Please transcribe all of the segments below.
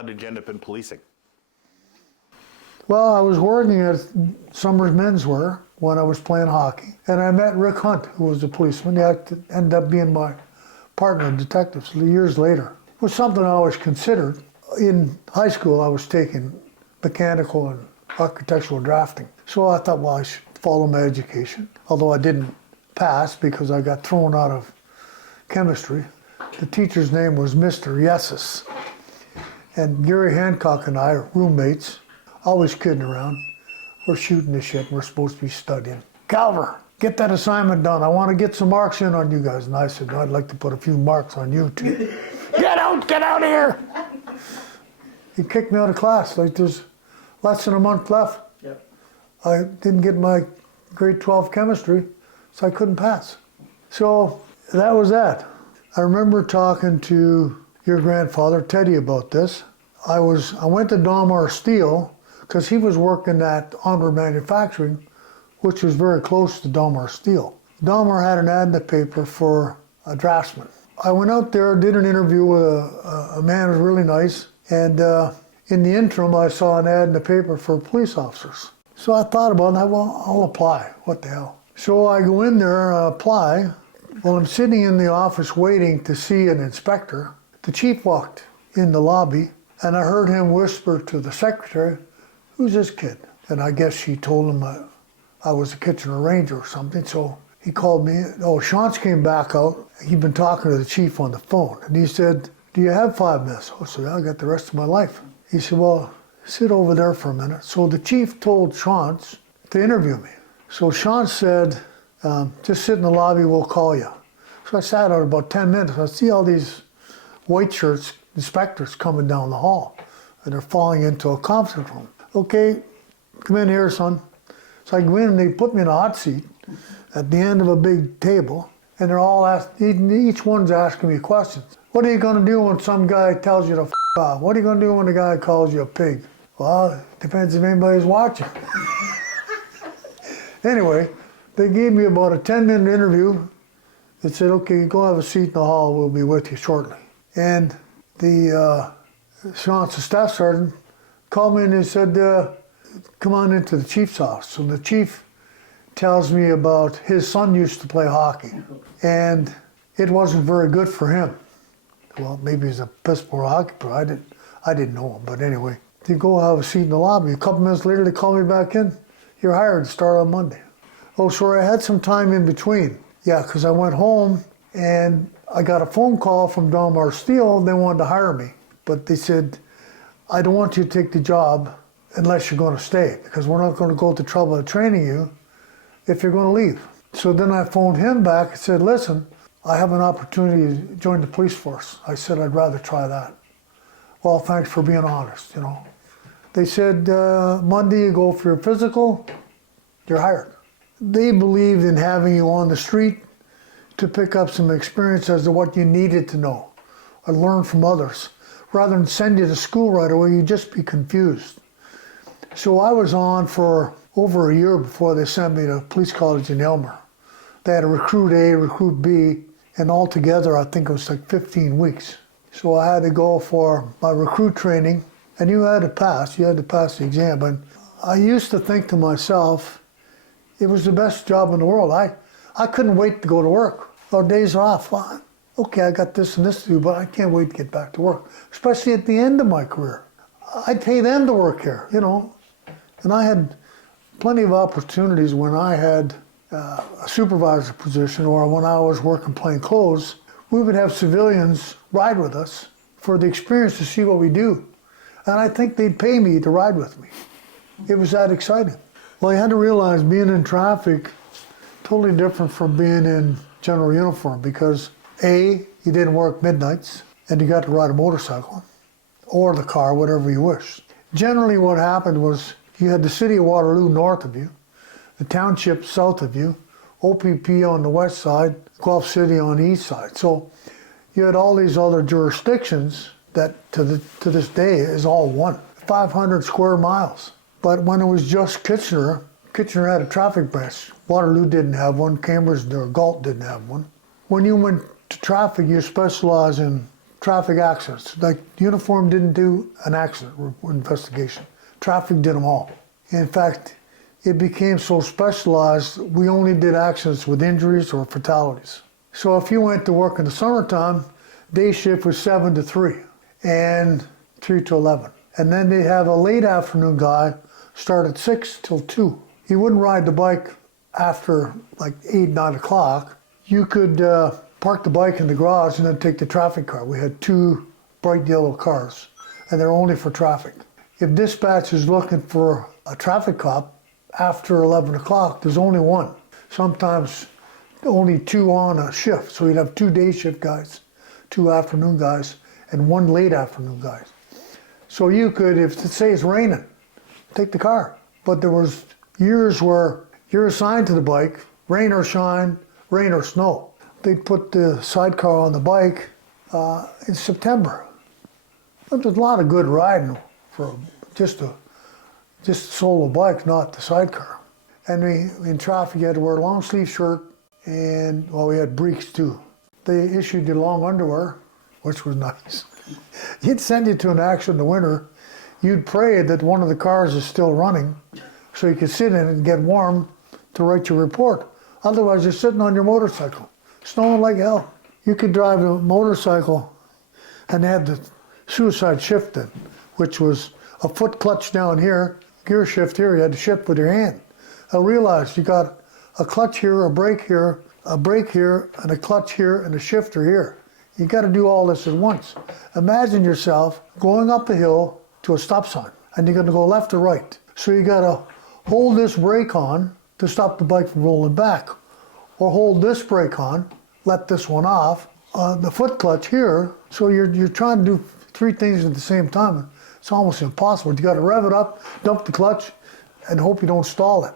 how did you end up in policing? Well, I was working at Summers Menswear when I was playing hockey, and I met Rick Hunt, who was a policeman. He ended up being my partner in detectives years later. It was something I always considered. In high school, I was taking mechanical and architectural drafting. So I thought, well, I should follow my education, although I didn't pass because I got thrown out of chemistry. The teacher's name was Mr. Yeses. And Gary Hancock and I, roommates, always kidding around. We're shooting the shit. We're supposed to be studying. Calver, get that assignment done. I want to get some marks in on you guys. And I said, no, I'd like to put a few marks on you too. Get out of here. He kicked me out of class. Like there's less than a month left. Yep. I didn't get my grade 12 chemistry, so I couldn't pass. So that was that. I remember talking to your grandfather, Teddy, about this. I went to Dalmar Steel because he was working at Onward Manufacturing, which was very close to Dalmar Steel. Dalmar had an ad in the paper for a draftsman. I went out there, did an interview with a man who was really nice, and in the interim, I saw an ad in the paper for police officers. So I thought about it, well, I'll apply. What the hell? So I go in there and apply. While I'm sitting in the office waiting to see an inspector, the chief walked in the lobby, and I heard him whisper to the secretary, who's this kid? And I guess she told him I was a Kitchener Ranger or something, so he called me. Oh, Shantz came back out. He'd been talking to the chief on the phone, and he said, do you have 5 minutes? I said, I got the rest of my life. He said, well, sit over there for a minute. So the chief told Shantz to interview me. So Shantz said, just sit in the lobby, we'll call you. So I sat out about 10 minutes. I see all these white shirts, inspectors coming down the hall, and they're falling into a conference room. Okay, come in here, son. So I go in and they put me in a hot seat at the end of a big table, and they're all each one's asking me questions. What are you gonna do when some guy tells you to f off? What are you gonna do when a guy calls you a pig? Well, it depends if anybody's watching. Anyway, they gave me about a 10-minute interview. They said, okay, go have a seat in the hall, we'll be with you shortly. And the Shantz, the staff sergeant, called me and he said, come on into the chief's office. So the chief tells me about his son used to play hockey, and it wasn't very good for him. Well, maybe he's a piss poor hockey player. I didn't know him, but anyway. They go have a seat in the lobby. A couple minutes later, they call me back in. You're hired to start on Monday. Oh, sorry, I had some time in between. Yeah, because I went home and I got a phone call from Dalmar Steel. They wanted to hire me, but they said, I don't want you to take the job unless you're going to stay, because we're not going to go to trouble of training you if you're going to leave. So then I phoned him back and said, listen, I have an opportunity to join the police force. I said, I'd rather try that. Well, thanks for being honest, you know. They said, Monday you go for your physical, you're hired. They believed in having you on the street to pick up some experience as to what you needed to know or learn from others. Rather than send you to school right away, you'd just be confused. So I was on for over a year before they sent me to police college in Elmer. They had a recruit A, recruit B, and altogether I think it was like 15 weeks. So I had to go for my recruit training, and you had to pass the exam. But I used to think to myself, it was the best job in the world. I couldn't wait to go to work. Our days off, well, okay, I got this and this to do, but I can't wait to get back to work, especially at the end of my career. I'd pay them to work here, you know. And I had plenty of opportunities when I had a supervisor position or when I was working plain clothes. We would have civilians ride with us for the experience to see what we do. And I think they'd pay me to ride with me. It was that exciting. Well, you had to realize being in traffic, totally different from being in general uniform, because A, you didn't work midnights and you got to ride a motorcycle or the car, whatever you wish. Generally what happened was you had the city of Waterloo north of you, the township south of you, OPP on the west side, Guelph City on the east side. So you had all these other jurisdictions that to this day is all one, 500 square miles. But when it was just Kitchener, Kitchener had a traffic branch. Waterloo didn't have one, Cambridge or Galt didn't have one. When you went to traffic, you specialize in traffic accidents. Like, uniform didn't do an accident investigation. Traffic did them all. In fact, it became so specialized, we only did accidents with injuries or fatalities. So if you went to work in the summertime, day shift was 7 to 3 and 3 to 11. And then they have a late afternoon guy start at 6 till 2. He wouldn't ride the bike after like 8, 9 o'clock. You could park the bike in the garage and then take the traffic car. We had 2 bright yellow cars, and they're only for traffic. If dispatch is looking for a traffic cop after 11 o'clock, there's only one. Sometimes only 2 on a shift. So you'd have 2 day shift guys, 2 afternoon guys, and 1 late afternoon guy. So you could, if say it's raining, take the car. But there was years where you're assigned to the bike, rain or shine, rain or snow. They'd put the sidecar on the bike in September. But there's a lot of good riding for just a solo bike, not the sidecar. And in traffic, you had to wear a long sleeve shirt, and well, we had breeks too. They issued you long underwear, which was nice. You'd send you to an accident in the winter. You'd pray that one of the cars is still running so you could sit in it and get warm to write your report. Otherwise, you're sitting on your motorcycle, snowing like hell. You could drive a motorcycle and have the suicide shift in, which was a foot clutch down here, gear shift here. You had to shift with your hand. I realized you got a clutch here, a brake here, and a clutch here, and a shifter here. You got to do all this at once. Imagine yourself going up a hill to a stop sign, and you're going to go left or right. So you got to hold this brake on to stop the bike from rolling back, or hold this brake on, let this one off, the foot clutch here. So you're trying to do 3 things at the same time. It's almost impossible. You got to rev it up, dump the clutch, and hope you don't stall it,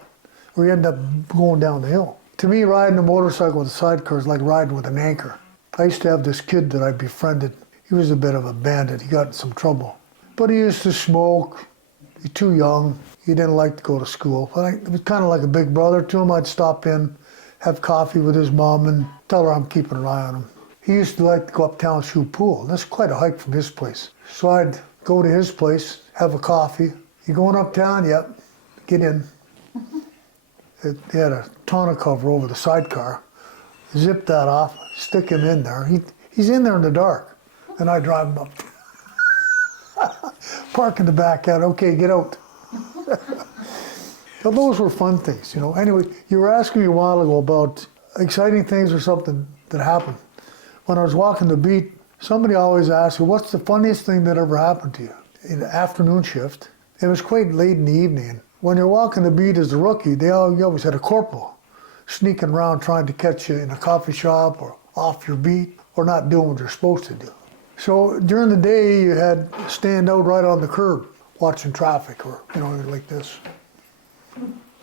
or you end up going down the hill. To me, riding a motorcycle with a sidecar is like riding with an anchor. I used to have this kid that I befriended. He was a bit of a bandit. He got in some trouble. But he used to smoke. He's too young. He didn't like to go to school. But it was kind of like a big brother to him. I'd stop in, have coffee with his mom, and tell her I'm keeping an eye on him. He used to like to go uptown and shoot pool. That's quite a hike from his place. So I'd go to his place, have a coffee. You going uptown? Yep. Get in. He had a tonneau cover over the sidecar. Zip that off, stick him in there. He's in there in the dark, and I drive him up. Park in the back out, okay, get out. So those were fun things, you know. Anyway, you were asking me a while ago about exciting things or something that happened. When I was walking the beat, somebody always asked me, what's the funniest thing that ever happened to you? In the afternoon shift, it was quite late in the evening. When you're walking the beat as a rookie, you always had a corporal sneaking around trying to catch you in a coffee shop or off your beat or not doing what you're supposed to do. So during the day, you had to stand out right on the curb watching traffic, or, you know, like this.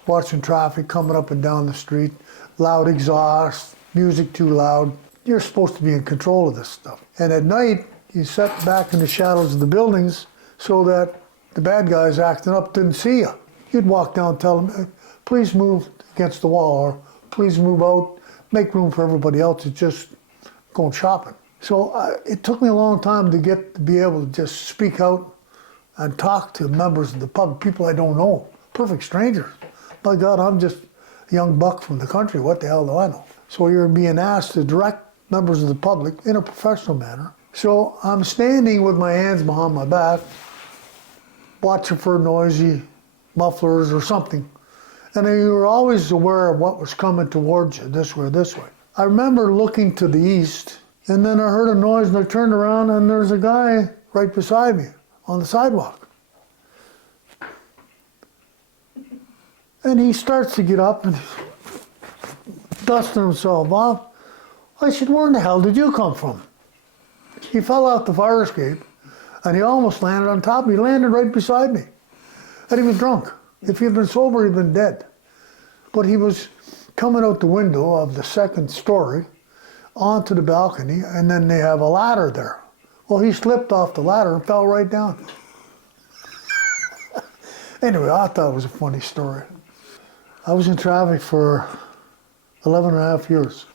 Watching traffic coming up and down the street, loud exhaust, music too loud. You're supposed to be in control of this stuff. And at night, you sat back in the shadows of the buildings so that the bad guys acting up didn't see you. You'd walk down and tell them, please move against the wall, or please move out, make room for everybody else that's just going shopping. So it took me a long time to be able to just speak out and talk to members of the public, people I don't know, perfect strangers. My God, I'm just a young buck from the country, what the hell do I know? So you're being asked to direct members of the public in a professional manner. So I'm standing with my hands behind my back, watching for noisy mufflers or something. And you were always aware of what was coming towards you, this way or this way. I remember looking to the east, and then I heard a noise, and I turned around, and there's a guy right beside me on the sidewalk. And he starts to get up and dusting himself off. I said, where in the hell did you come from? He fell out the fire escape, and he almost landed on top of me. He landed right beside me. And he was drunk. If he'd been sober, he'd been dead. But he was coming out the window of the second story onto the balcony, and then they have a ladder there. Well, he slipped off the ladder and fell right down. Anyway, I thought it was a funny story. I was in traffic for 11 and a half years.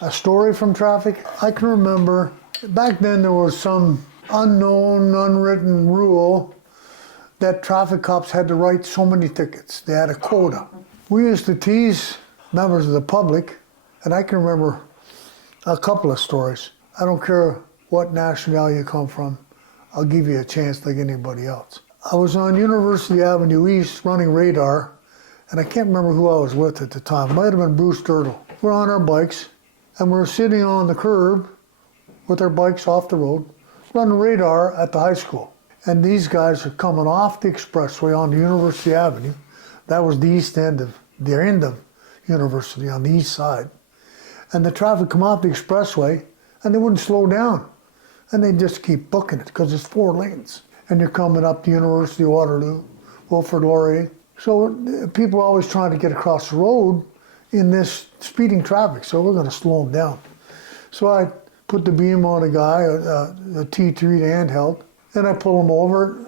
A story from traffic, I can remember back then there was some unknown, unwritten rule that traffic cops had to write so many tickets. They had a quota. We used to tease members of the public, and I can remember a couple of stories. I don't care what nationality you come from, I'll give you a chance like anybody else. I was on University Avenue East running radar, and I can't remember who I was with at the time. It might have been Bruce Dirtle. We're on our bikes, and we're sitting on the curb with our bikes off the road, running radar at the high school. And these guys are coming off the expressway on University Avenue. That was the east end of, their end of University on the east side. And the traffic come off the expressway, and they wouldn't slow down. And they just keep booking it, because it's 4 lanes. And you're coming up the University of Waterloo, Wilfrid Laurier. So people are always trying to get across the road in this speeding traffic, so we're going to slow them down. So I put the beam on a guy, a T3 handheld, and I pull him over,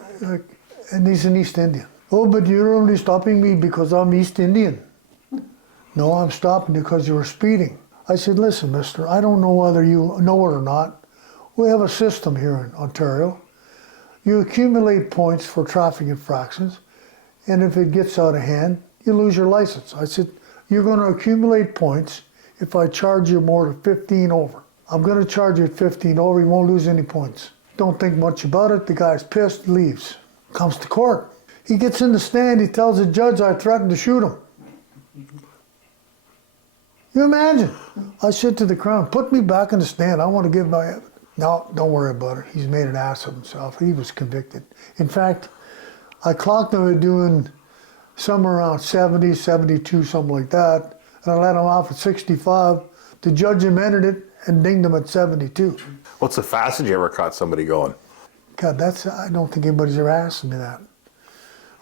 and he's an East Indian. Oh, but you're only stopping me because I'm East Indian. No, I'm stopping because you were speeding. I said, listen, mister, I don't know whether you know it or not. We have a system here in Ontario. You accumulate points for traffic infractions, and if it gets out of hand, you lose your license. I said, you're going to accumulate points if I charge you more than 15 over. I'm going to charge you at 15 over, you won't lose any points. Don't think much about it, the guy's pissed, leaves. Comes to court. He gets in the stand, he tells the judge I threatened to shoot him. You imagine? I said to the Crown, put me back in the stand, I want to give my evidence. No, don't worry about it. He's made an ass of himself. He was convicted. In fact, I clocked him at doing somewhere around 70, 72, something like that, and I let him off at 65. The judge amended it and dinged him at 72. What's the fastest you ever caught somebody going? God, I don't think anybody's ever asked me that.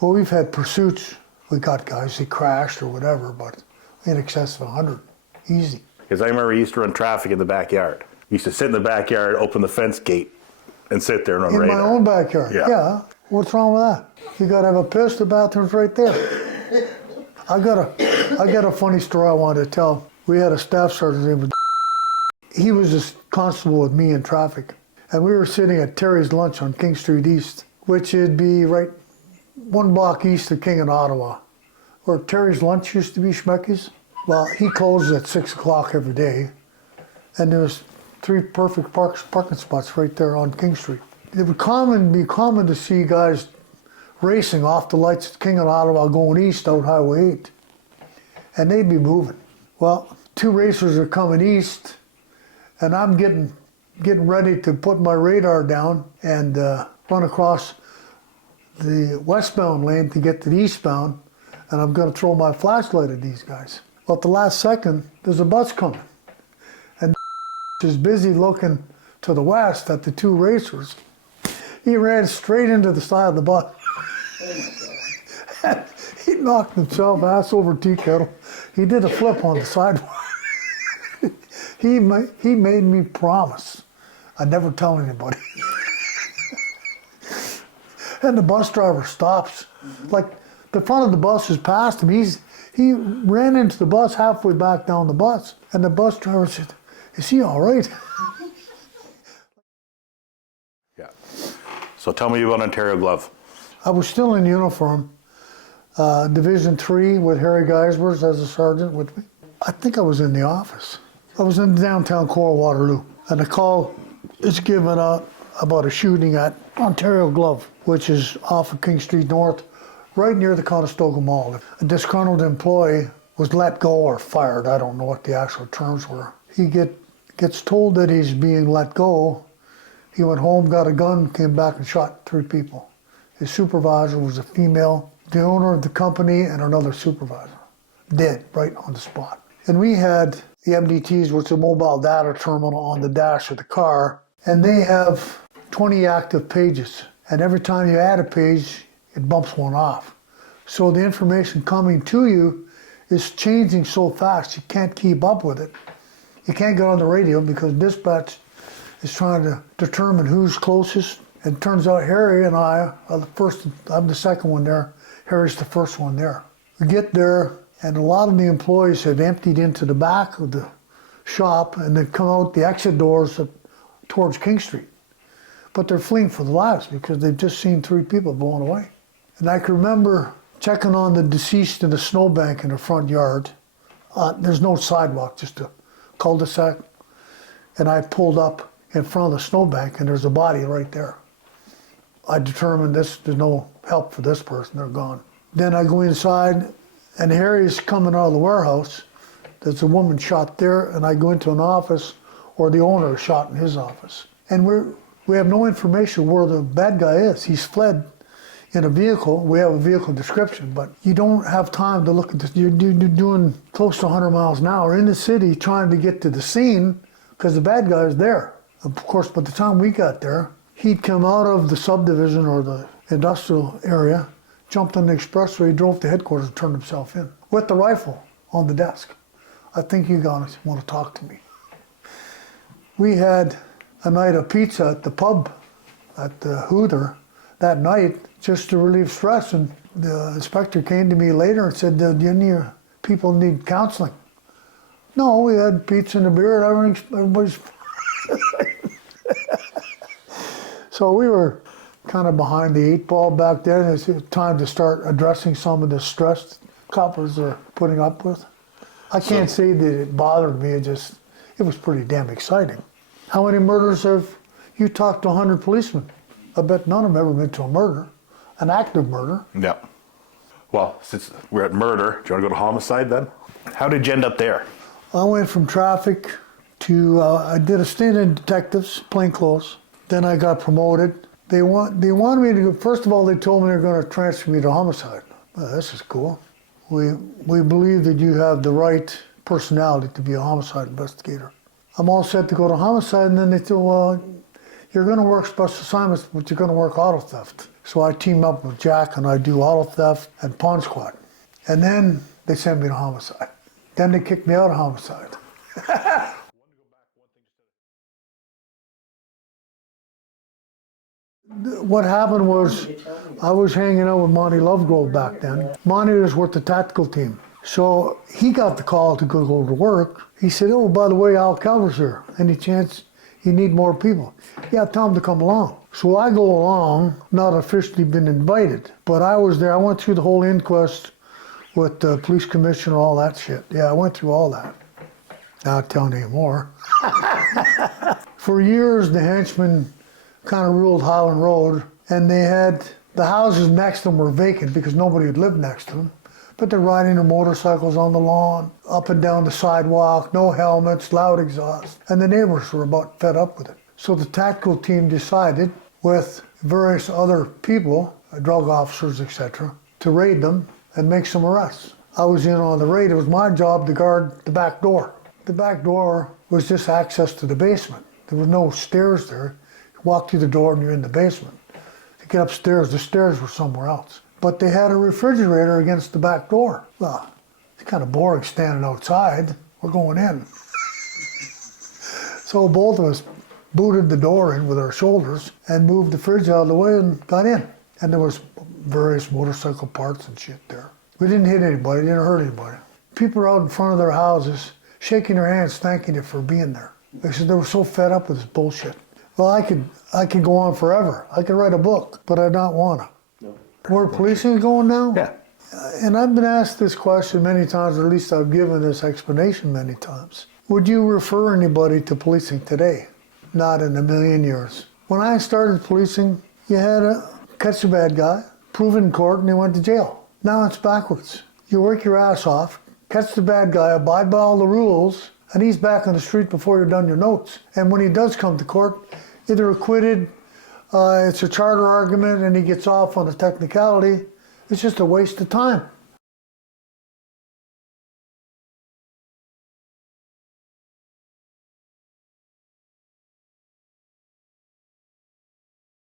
Well, we've had pursuits. We got guys, they crashed or whatever, but in excess of 100, easy. Because I remember you used to run traffic in the backyard. You used to sit in the backyard, open the fence gate, and sit there and run radar. In my own backyard, yeah. What's wrong with that? You gotta have a piss, the bathroom's right there. I got a funny story I wanted to tell. We had a staff sergeant named he was a constable with me in traffic. And we were sitting at Terry's Lunch on King Street East, which would be right 1 block east of King and Ottawa, where Terry's Lunch used to be, Schmecky's. Well, he closes at 6 o'clock every day, and there was 3 perfect parking spots right there on King Street. It would be common to see guys racing off the lights at King and Ottawa going east out Highway 8, and they'd be moving. Well, 2 racers are coming east, and I'm getting ready to put my radar down and run across the westbound lane to get to the eastbound, and I'm going to throw my flashlight at these guys. Well, at the last second, there's a bus coming, and is busy looking to the west at the 2 racers. He ran straight into the side of the bus. He knocked himself ass over tea kettle. He did a flip on the sidewalk. He made me promise I'd never tell anybody. And the bus driver stops. Like the front of the bus is past him. He ran into the bus halfway back down the bus. And the bus driver said, is he all right? Yeah. So tell me about Ontario Glove. I was still in uniform, Division 3 with Harry Geisbers as a sergeant with me. I think I was in the office. I was in the downtown core of Waterloo, and a call is given out about a shooting at Ontario Glove, which is off of King Street North, right near the Conestoga Mall. A disgruntled employee was let go or fired. I don't know what the actual terms were. He gets told that he's being let go. He went home, got a gun, came back and shot 3 people. His supervisor was a female, the owner of the company, and another supervisor. Dead right on the spot. And we had the MDTs, which is a mobile data terminal, on the dash of the car, and they have 20 active pages. And every time you add a page, it bumps one off. So the information coming to you is changing so fast, you can't keep up with it. You can't get on the radio because dispatch is trying to determine who's closest. And it turns out Harry and I are the first, I'm the second one there, Harry's the first one there. We get there, and a lot of the employees have emptied into the back of the shop and they come out the exit doors to towards King Street. But they're fleeing for their lives because they've just seen 3 people blown away. And I can remember checking on the deceased in the snowbank in the front yard. There's no sidewalk, just a cul-de-sac. And I pulled up in front of the snowbank and there's a body right there. I determined there's no help for this person, they're gone. Then I go inside and Harry's coming out of the warehouse. There's a woman shot there, and I go into an office, or the owner is shot in his office. And we have no information where the bad guy is. He's fled in a vehicle. We have a vehicle description, but you don't have time to look at this. You're doing close to 100 miles an hour in the city trying to get to the scene because the bad guy is there. Of course, by the time we got there, he'd come out of the subdivision or the industrial area, jumped on the expressway, drove to headquarters and turned himself in with the rifle on the desk. I think you guys want to talk to me. We had a night of pizza at the pub at the Hoother that night just to relieve stress, and the inspector came to me later and said, do any of your people need counseling? No, we had pizza and a beer and everybody's So we were kind of behind the 8 ball back then. It's time to start addressing some of the stress coppers are putting up with. I can't say that it bothered me, it was pretty damn exciting. How many murders have you talked to 100 policemen? I bet none of them ever been to a murder, an active murder. Yeah. Well, since we're at murder, do you want to go to homicide then? How did you end up there? I went from traffic to, I did a stint in detectives, plainclothes. Then I got promoted. They wanted me to go, first of all, they told me they were going to transfer me to homicide. Well, this is cool. We believe that you have the right personality to be a homicide investigator. I'm all set to go to homicide, and then they said, well, you're going to work special assignments, but you're going to work auto theft. So I team up with Jack, and I do auto theft and pawn squad. And then they sent me to homicide. Then they kicked me out of homicide. What happened was I was hanging out with Monty Lovegrove back then. Monty was with the tactical team. So he got the call to go to work. He said, oh, by the way, Al Calver's here. Any chance you need more people? Yeah, tell him to come along. So I go along, not officially been invited, but I was there. I went through the whole inquest with the police commissioner, all that shit. Yeah, I went through all that. Not telling you more. For years, the henchmen kind of ruled Highland Road, and they had the houses next to them were vacant because nobody had lived next to them. But they're riding their motorcycles on the lawn, up and down the sidewalk, no helmets, loud exhaust. And the neighbors were about fed up with it. So the tactical team decided, with various other people, drug officers, etc., to raid them and make some arrests. I was in on the raid. It was my job to guard the back door. The back door was just access to the basement. There were no stairs there. Walk through the door and you're in the basement. To get upstairs, the stairs were somewhere else. But they had a refrigerator against the back door. Well, it's kind of boring standing outside. We're going in. So both of us booted the door in with our shoulders and moved the fridge out of the way and got in. And there was various motorcycle parts and shit there. We didn't hit anybody, didn't hurt anybody. People were out in front of their houses, shaking their hands, thanking you for being there. They said they were so fed up with this bullshit. Well, I could go on forever. I could write a book, but I don't want to. No. Where policing is going now? Yeah. And I've been asked this question many times, or at least I've given this explanation many times. Would you refer anybody to policing today? Not in a million years. When I started policing, you had to catch a bad guy, prove it in court, and he went to jail. Now it's backwards. You work your ass off, catch the bad guy, abide by all the rules, and he's back on the street before you're done your notes. And when he does come to court, either acquitted, it's a charter argument, and he gets off on a technicality. It's just a waste of time.